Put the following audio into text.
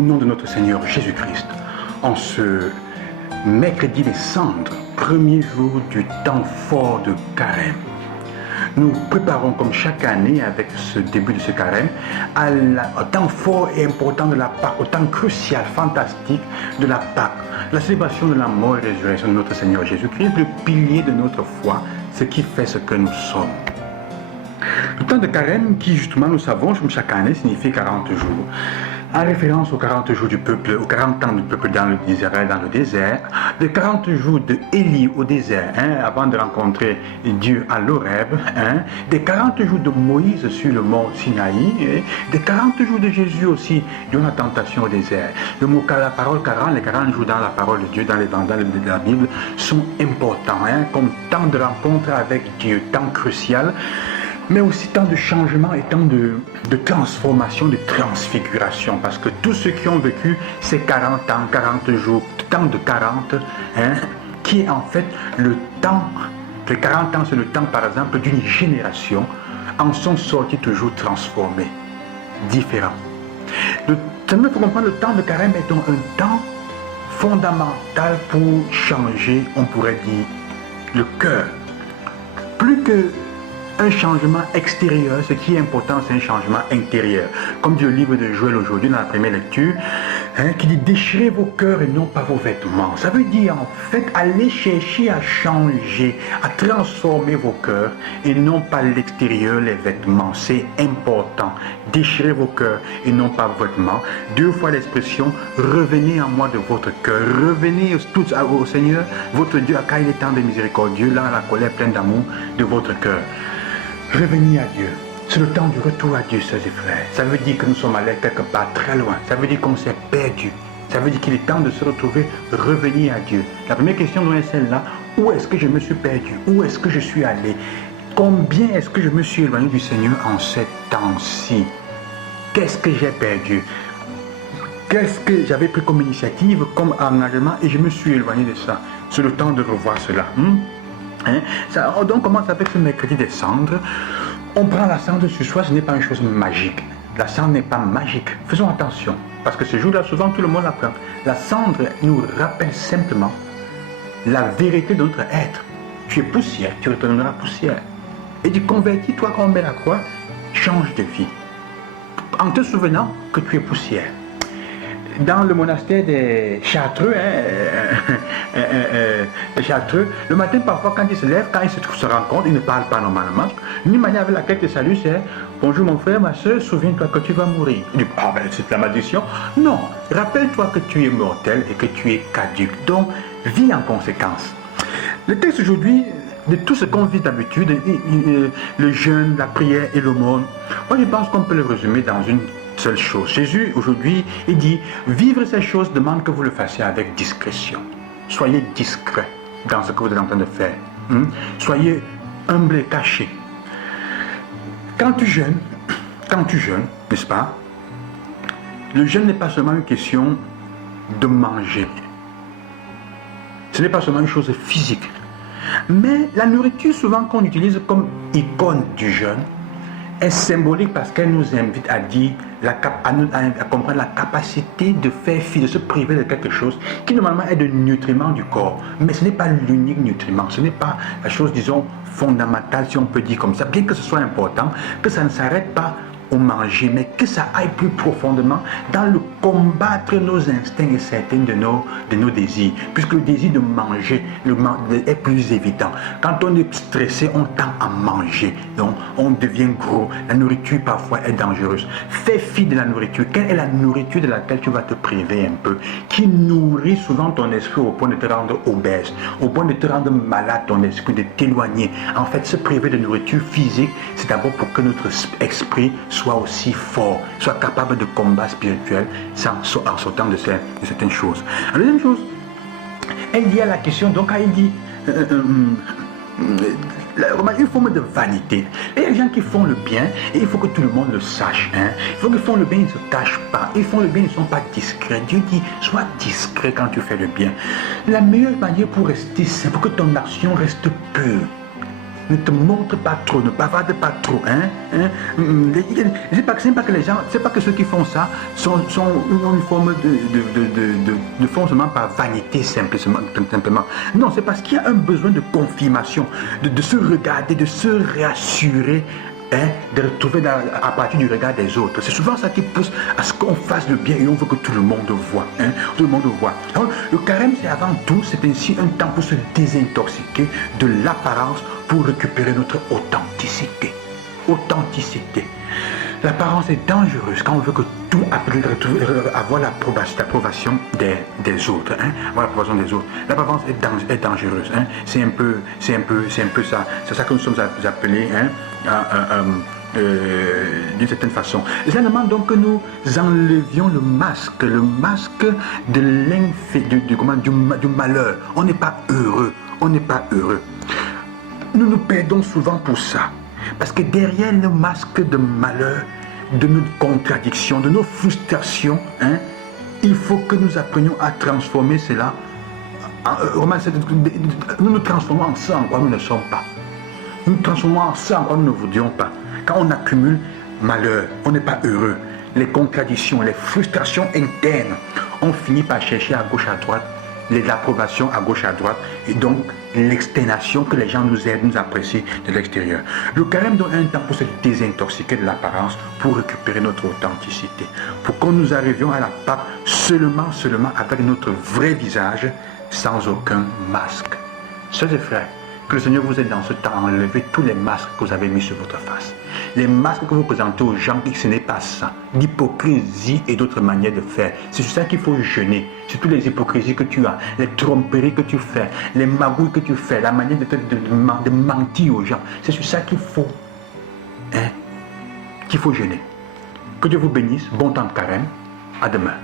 Au nom de notre Seigneur Jésus-Christ, en ce mercredi des cendres, premier jour du temps fort de carême, nous préparons comme chaque année avec ce début de ce carême au temps fort et important de la Pâque, au temps crucial, fantastique de la Pâque, la célébration de la mort et résurrection de notre Seigneur Jésus-Christ, le pilier de notre foi, ce qui fait ce que nous sommes. Le temps de carême qui justement nous savons chaque année signifie 40 jours. En référence aux 40 jours du peuple, aux 40 ans du peuple dans le désert, les 40 jours de Élie au désert, avant de rencontrer Dieu à l'Horeb, des 40 jours de Moïse sur le mont Sinaï, des 40 jours de Jésus aussi durant la tentation au désert. Le mot la parole 40, les 40 jours dans la parole de Dieu, dans l'évangile de la Bible, sont importants, comme temps de rencontre avec Dieu, temps crucial, mais aussi tant de changements et tant de transformation, de transfiguration. Parce que tous ceux qui ont vécu ces 40 ans, 40 jours, temps de 40, qui est en fait le temps, les 40 ans c'est le temps par exemple d'une génération, en sont sortis toujours transformés, différents. Il faut comprendre le temps de carême est donc un temps fondamental pour changer, on pourrait dire, le cœur. Plus que un changement extérieur, ce qui est important, c'est un changement intérieur. Comme dit le livre de Joël aujourd'hui dans la première lecture, qui dit déchirez vos cœurs et non pas vos vêtements. Ça veut dire en fait aller chercher à changer, à transformer vos cœurs et non pas l'extérieur, les vêtements. C'est important. Déchirez vos cœurs et non pas vos vêtements. 2 fois l'expression revenez en moi de votre cœur. Revenez tous au Seigneur, votre Dieu, car il est temps de miséricordieux, là la colère pleine d'amour de votre cœur. Revenez à Dieu. C'est le temps du retour à Dieu, sœurs et frères. Ça veut dire que nous sommes allés quelque part très loin. Ça veut dire qu'on s'est perdu. Ça veut dire qu'il est temps de se retrouver, revenir à Dieu. La première question doit être celle-là. Où est-ce que je me suis perdu? Où est-ce que je suis allé? Combien est-ce que je me suis éloigné du Seigneur en ce temps-ci? Qu'est-ce que j'ai perdu? Qu'est-ce que j'avais pris comme initiative, comme engagement, et je me suis éloigné de ça? C'est le temps de revoir cela. Donc on commence avec ce mercredi des cendres. On prend la cendre sur soi, ce n'est pas une chose magique. La cendre n'est pas magique. Faisons attention, parce que ce jour-là, souvent tout le monde la prend. La cendre nous rappelle simplement la vérité de notre être. Tu es poussière, tu retourneras poussière. Et tu convertis-toi quand on met la croix, change de vie. En te souvenant que tu es poussière. Dans le monastère des Chartreux, le matin parfois quand ils se lèvent, quand ils se rencontrent, ils ne parlent pas normalement. Une manière avec laquelle ils saluent, c'est bonjour mon frère, ma soeur, souviens-toi que tu vas mourir. Il dit ah ben c'est la malédiction. Non, rappelle-toi que tu es mortel et que tu es caduc. Donc vis en conséquence. Le texte aujourd'hui, de tout ce qu'on vit d'habitude, le jeûne, la prière et l'aumône, moi je pense qu'on peut le résumer dans une seule chose. Jésus aujourd'hui il dit vivre ces choses demande que vous le fassiez avec discrétion. Soyez discret dans ce que vous êtes en train de faire. Soyez humble et caché. Quand tu jeûnes, n'est-ce pas? Le jeûne n'est pas seulement une question de manger. Ce n'est pas seulement une chose physique. Mais la nourriture souvent qu'on utilise comme icône du jeûne est symbolique parce qu'elle nous invite à dire, à comprendre la capacité de faire fi, de se priver de quelque chose qui normalement est de nutriments du corps. Mais ce n'est pas l'unique nutriment, ce n'est pas la chose, disons, fondamentale, si on peut dire comme ça. Bien que ce soit important, que ça ne s'arrête pas au manger, mais que ça aille plus profondément dans le combattre nos instincts et certains de nos désirs. Puisque le désir de manger est plus évident. Quand on est stressé, on tend à manger. Donc, on devient gros. La nourriture, parfois, est dangereuse. Fais fi de la nourriture. Quelle est la nourriture de laquelle tu vas te priver un peu? Qui nourrit souvent ton esprit au point de te rendre obèse, au point de te rendre malade, ton esprit, de t'éloigner. En fait, se priver de nourriture physique, c'est d'abord pour que notre esprit soit aussi fort, soit capable de combat spirituel en sortant de certaines choses. La deuxième chose, elle dit à la question, donc il dit une forme de vanité. Il y a des gens qui font le bien et il faut que tout le monde le sache. Il faut qu'ils font le bien, ils ne se cachent pas. Ils font le bien, ils ne sont pas discrets. Dieu dit, sois discret quand tu fais le bien. La meilleure manière pour rester, c'est pour que ton action reste pure. ne te montre pas trop, ne bavarde pas trop. C'est pas que les gens, c'est pas que ceux qui font ça sont une forme de font seulement par vanité simplement. Non, c'est parce qu'il y a un besoin de confirmation, de se regarder, de se réassurer. De retrouver à partir du regard des autres. C'est souvent ça qui pousse à ce qu'on fasse le bien et on veut que tout le monde voit. Tout le monde voit. Alors, le carême, c'est avant tout, c'est ainsi un temps pour se désintoxiquer de l'apparence pour récupérer notre authenticité. Authenticité. L'apparence est dangereuse quand on veut que tout avoir l'approbation des autres. Avoir l'approbation des autres. L'apparence est dangereuse. C'est un peu ça. C'est ça que nous sommes appelés d'une certaine façon. Ça demande donc que nous enlevions le masque du malheur. On n'est pas heureux. On n'est pas heureux. Nous nous perdons souvent pour ça. Parce que derrière le masque de malheur, de nos contradictions, de nos frustrations, il faut que nous apprenions à transformer cela. Nous nous transformons en ça en quoi nous ne sommes pas. Nous nous transformons en ça en quoi nous ne voudrions pas. Quand on accumule malheur, on n'est pas heureux. Les contradictions, les frustrations internes, on finit par chercher à gauche, à droite, l'approbation à gauche, à droite, et donc l'externation que les gens nous aident, nous apprécient de l'extérieur. Le carême donne un temps pour se désintoxiquer de l'apparence, pour récupérer notre authenticité, pour que nous arrivions à la Pâque seulement avec notre vrai visage, sans aucun masque. Sœurs et frères, que le Seigneur vous aide dans ce temps à enlever tous les masques que vous avez mis sur votre face. Les masques que vous présentez aux gens, ce n'est pas ça. L'hypocrisie et d'autres manières de faire. C'est sur ça qu'il faut jeûner. Sur toutes les hypocrisies que tu as, les tromperies que tu fais, les magouilles que tu fais, la manière de mentir aux gens. C'est sur ça qu'il faut jeûner. Que Dieu vous bénisse. Bon temps de carême. À demain.